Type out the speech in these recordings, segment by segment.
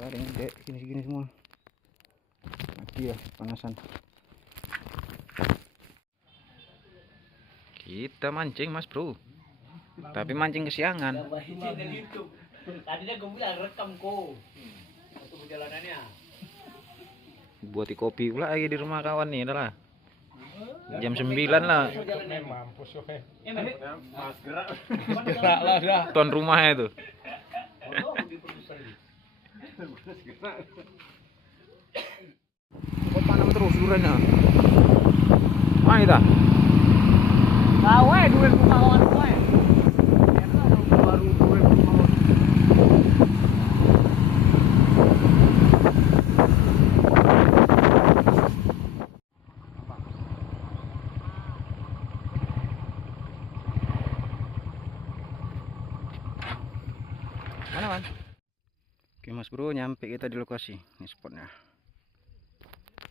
Ada yang gede gini-gini semua. Mati ya panasan. Kita mancing Mas Bro, tapi mancing kesiangan. Tadinya gue bilang rekam kok waktu perjalanannya. Buat kopi pula lagi di rumah kawan nih, adalah jam 9 lah. Mampus oke. Gerak lah dah. Tuan rumahnya itu. Kok tanam terus duriannya? Mana kita? Tahu duit rumah kawan gue. Baru durian rumah. Mana man? Oke Mas Bro, nyampe kita di lokasi. Ini spotnya.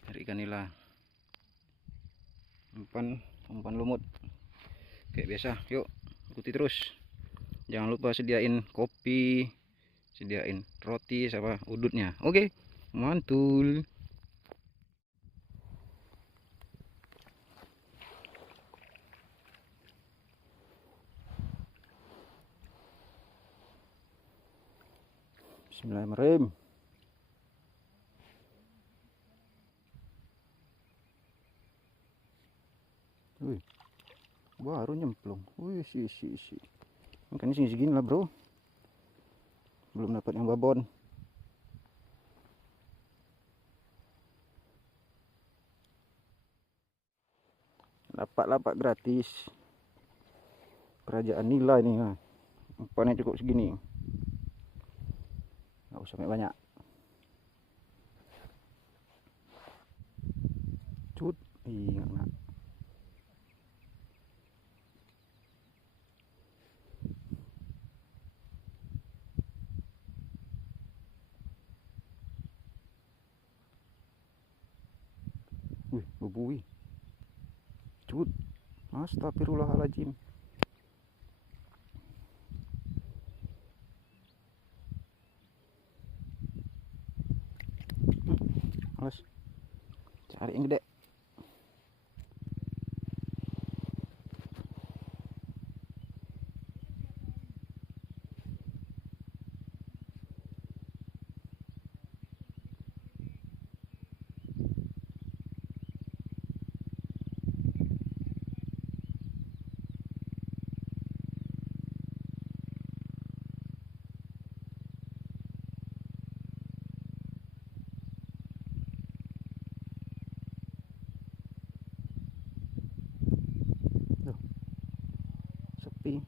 Cari ikan nila. Umpan lumut. Kayak biasa, yuk ikuti terus. Jangan lupa sediain kopi, sediain roti sama udutnya. Oke, mantul. Bismillahirrahmanirrahim. Wih, baru nyemplung. Wih, si. Makanya segini lah bro. Belum dapat yang babon. Lapak gratis. Kerajaan nila ini. Nah. Umpannya cukup segini. Nggak usah banyak. Cut. Iya, nak. Wih, bubui. Cut. Astagfirullahaladzim. Alas. Cari yang gede. Sepi.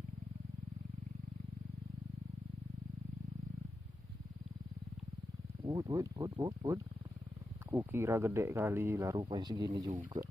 Wood. Kukira gede kali lah, rupanya segini juga.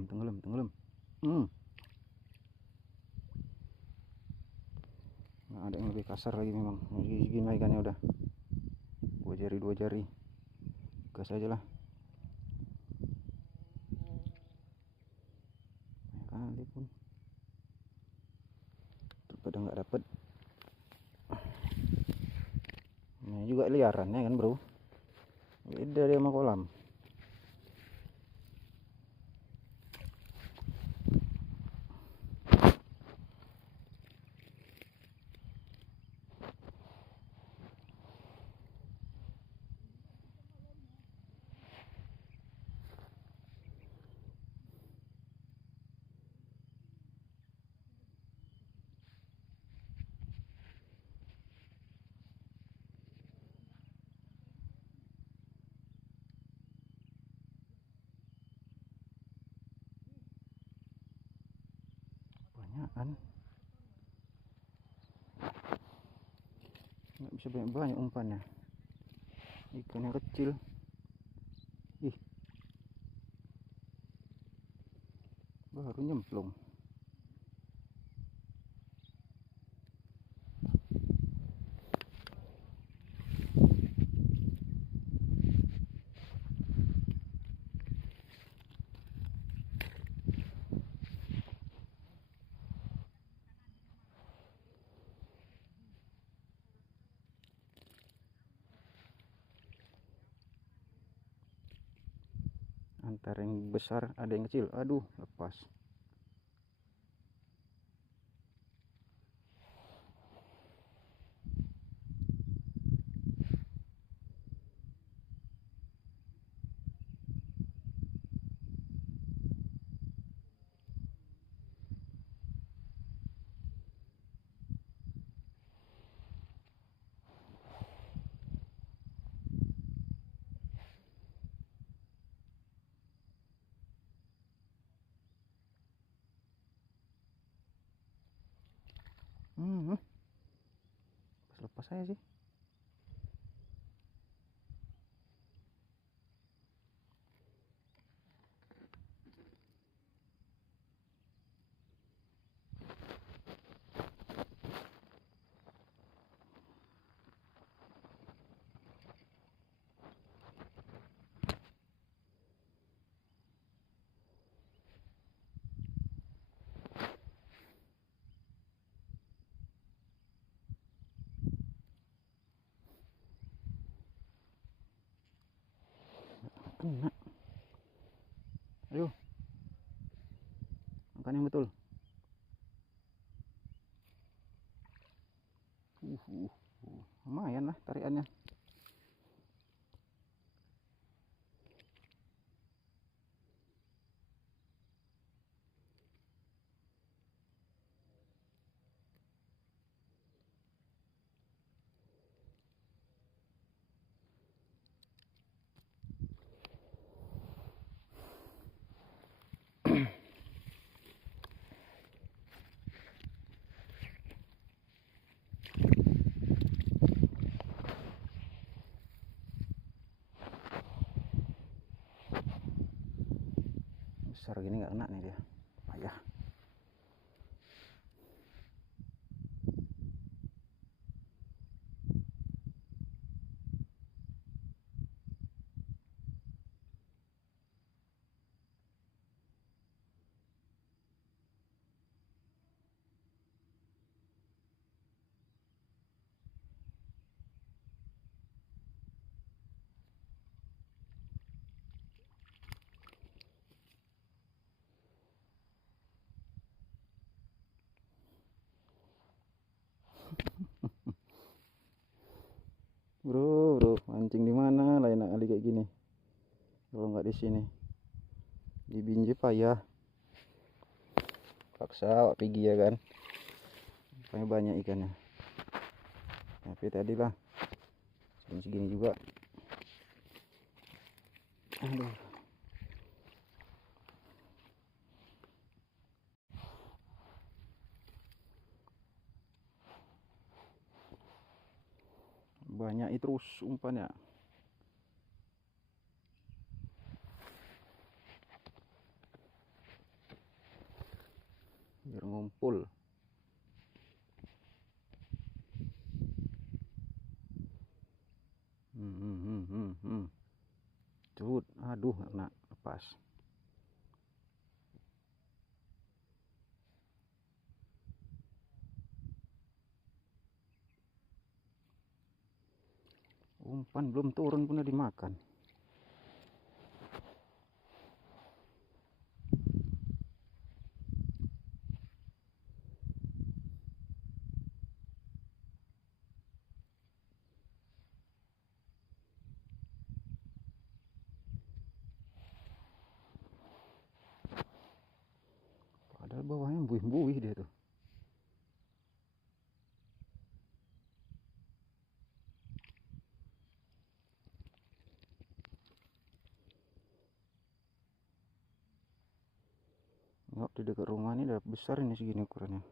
Tenggelam. Nggak ada yang lebih kasar lagi memang. Gini lah ikannya udah. Dua jari. Gas aja lah. Kali pun. Daripada nggak dapet. Ini juga liarannya kan bro. Beda dia sama kolam. Banyakan. nggak bisa banyak-banyak umpannya, ikannya kecil. Ih, baru nyemplung. Antara yang besar ada yang kecil. Aduh, lepas. Lepas saya sih. Kena. Ayo, makan yang betul. Lumayan lah tarikannya. Besar gini nggak kena nih dia, payah. Bro, mancing di mana lain kali kayak gini. Kalau nggak di sini, di Binjai payah. Paksa awak pergi ya kan. Banyak ikannya. Tapi tadi lah segini juga. Aduh. Banyak terus umpannya. Biar ngumpul. Cut, aduh kena, lepas. Umpan belum turun pun udah dimakan. Padahal bawahnya buih-buih dia tuh. Nggak, di dekat rumah ini udah besar ini segini ukurannya.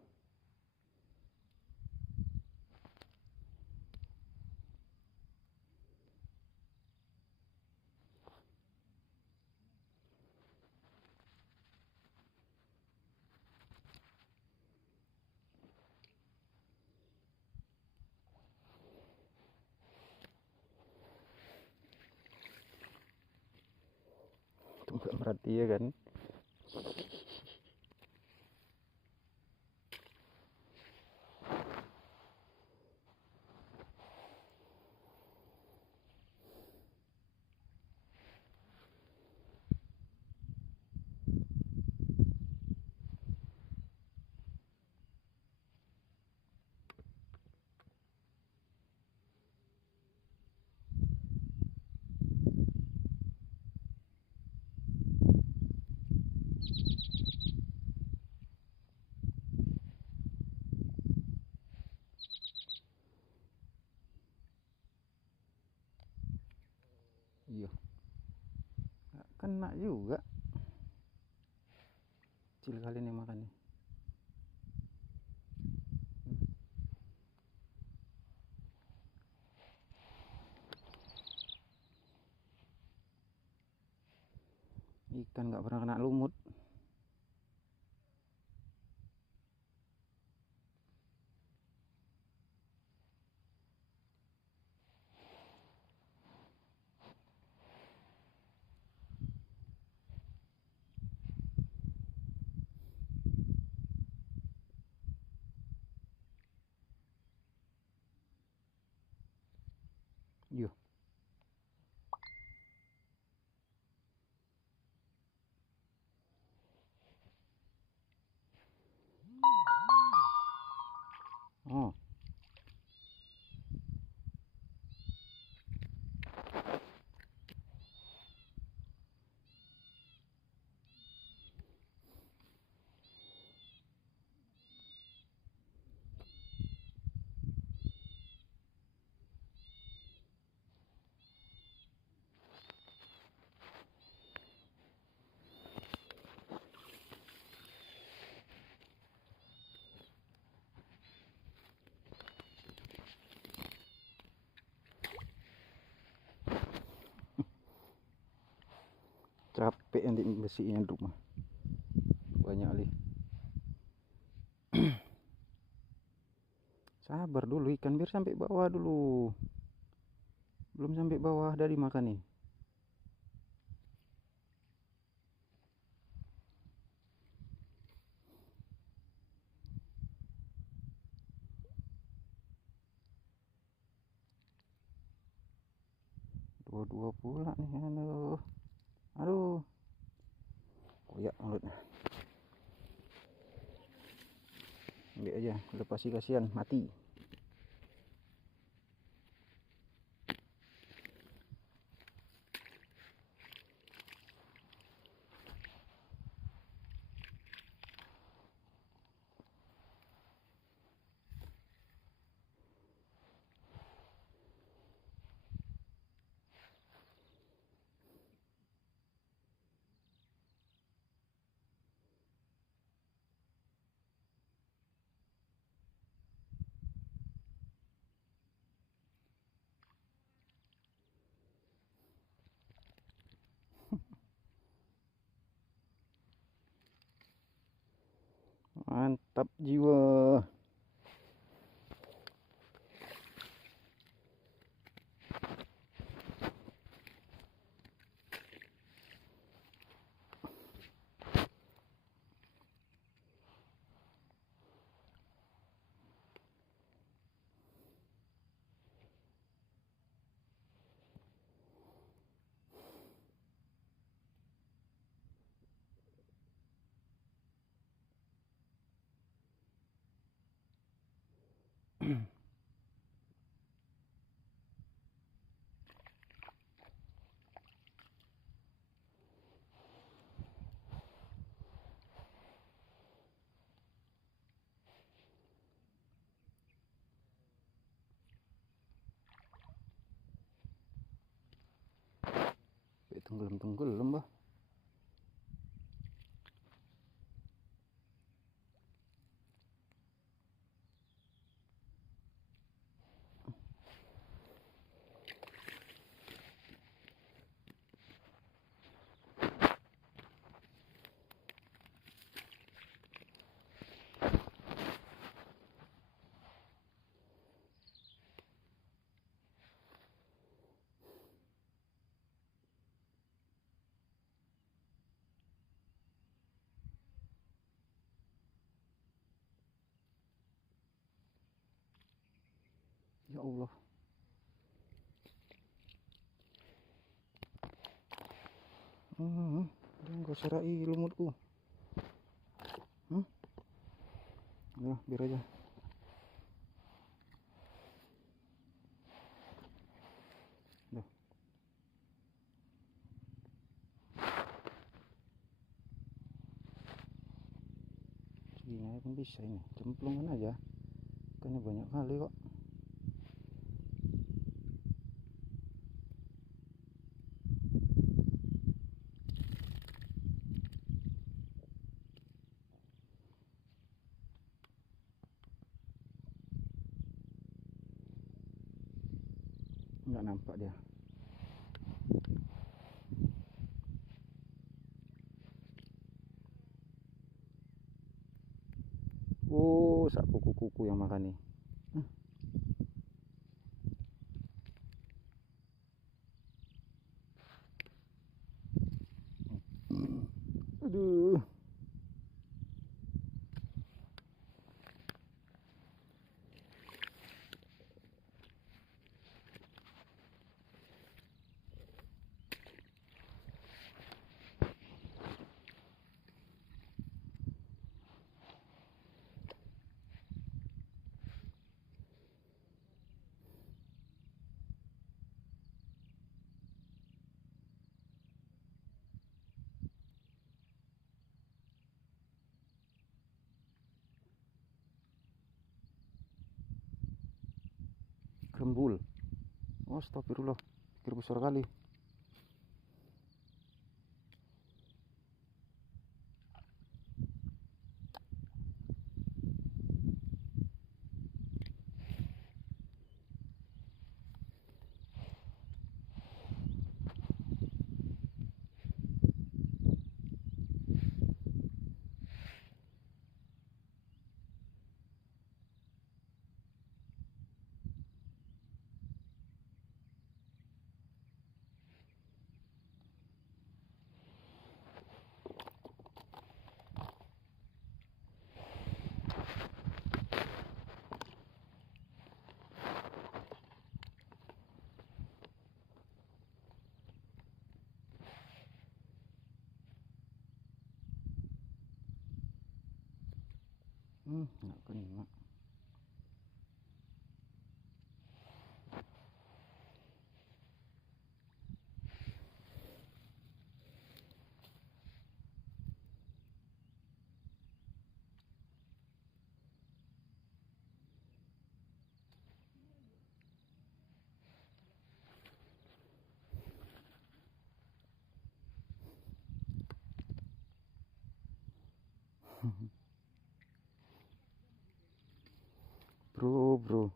berarti ya kan. Iya, nggak kena juga. Kecil kali nih makannya. Ikan nggak pernah kena lumut. Iya. Oh. Capek nanti bersihin rumah. Banyak kali. Sabar dulu ikan, biar sampai bawah dulu. Belum sampai bawah dari makan nih. Dua-dua pula nih. Aduh. Aduh. Koyak mulutnya. Ambil aja, lepas sih kasihan mati. Mantap jiwa. Tenggelam bah. Ya Allah. Jangan kau serai lumutku. Ya, biar aja. Duh. Segini aja pun bisa ini. Cemplungan aja. Ikannya banyak kali kok. Nggak nampak dia. Oh, sak kuku-kuku yang makan nih. Aduh. Gembul. Oh, astagfirullah. Pikir besar kali. Nggak kena. Bro.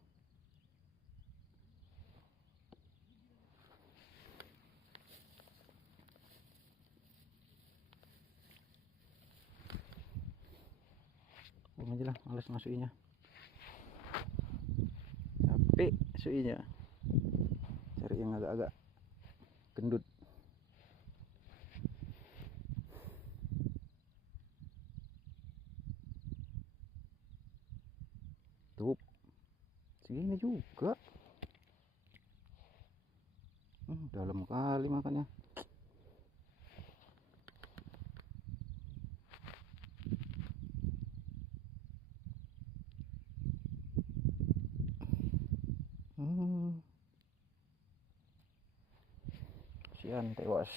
Buang aja lah, males masukinya. Capek masukinya. Cari yang agak-agak gendut. Tuh. Segini juga. Dalam kali makannya. Sian tewas.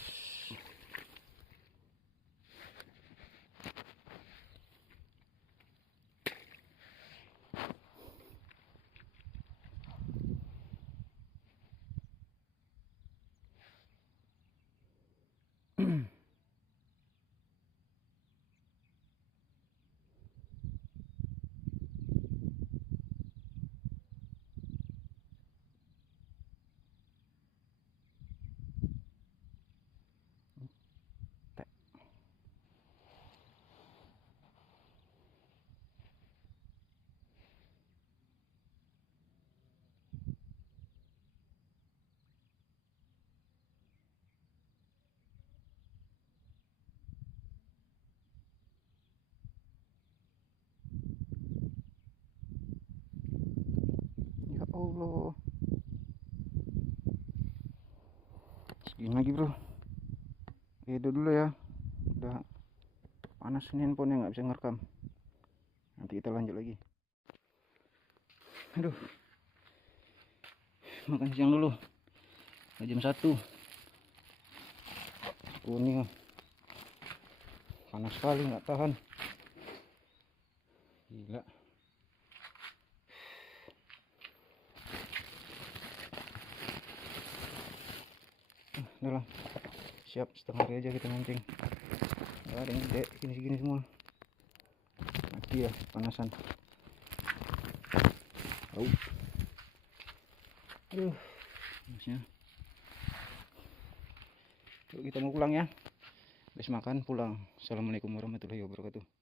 Allah. Segini lagi bro. Itu dulu ya. Udah panas ini handphonenya, nggak bisa ngerekam. Nanti kita lanjut lagi. Aduh. Makan siang dulu. Jam 1. Kuning. Panas sekali, nggak tahan. Gila. Udah lah, siap setengah hari aja kita mancing. Nggak ada yang gede, gini-gini semua. Mati ya, panasan. Aduh, panasnya. Yuk kita mau pulang ya. Habis makan pulang. Assalamualaikum warahmatullahi wabarakatuh.